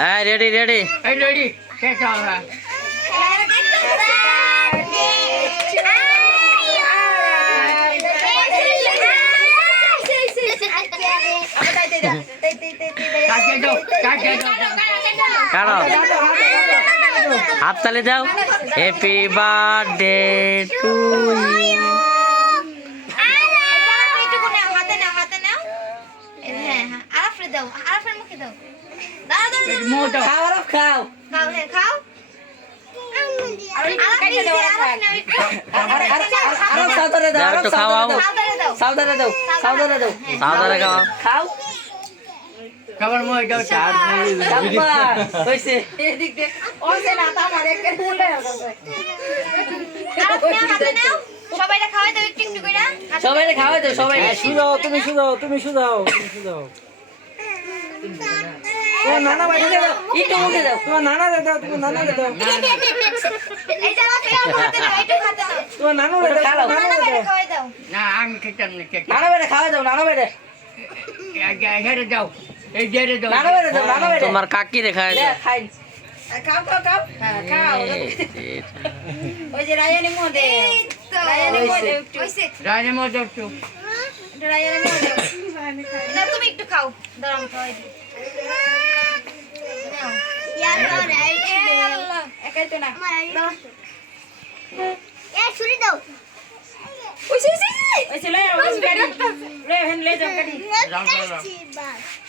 হ্যাঁ ready ready ready कैसा होगा কারো হাততালি দাও হ্যাপি বার্থডে টু ইউ খাও সাউদারে খাও खबर मोह जाओ चार হইছে সবাই খাওয়াই দাও একটু একটু করে সবাই খাওয়াই দাও সবাই তুমি শুধাও তোমার নানা বাইরে দাও একটু মুখে দাও তোমার নানা দাও এই জায়গা থেকে খাওয়াতে দাও একটু খাওয়াতে দাও তোমার নানু দাও খাওয়াই দাও ना आम किचन में के নানা বেড়ে খাওয়াই দাও নানা বেড়ে हेरे जाओ ए जेरे जाओ নানা বেড়ে দাও নানা বেড়ে তোমার কাকি রে খাওয়াই দাও খাই খাও খাও ওই যে রায়ানি মোদে রায়ানি মোদে একটু राजे मोदो तू একটু রায়ানি মোদে না তুমি একটু খাও গরম খাওয়াই দিই यार একাই তো না এ ছুরি দাও ওই ওই ছেলে গাড়ি লে হেন লে যাও গাড়ি राम राम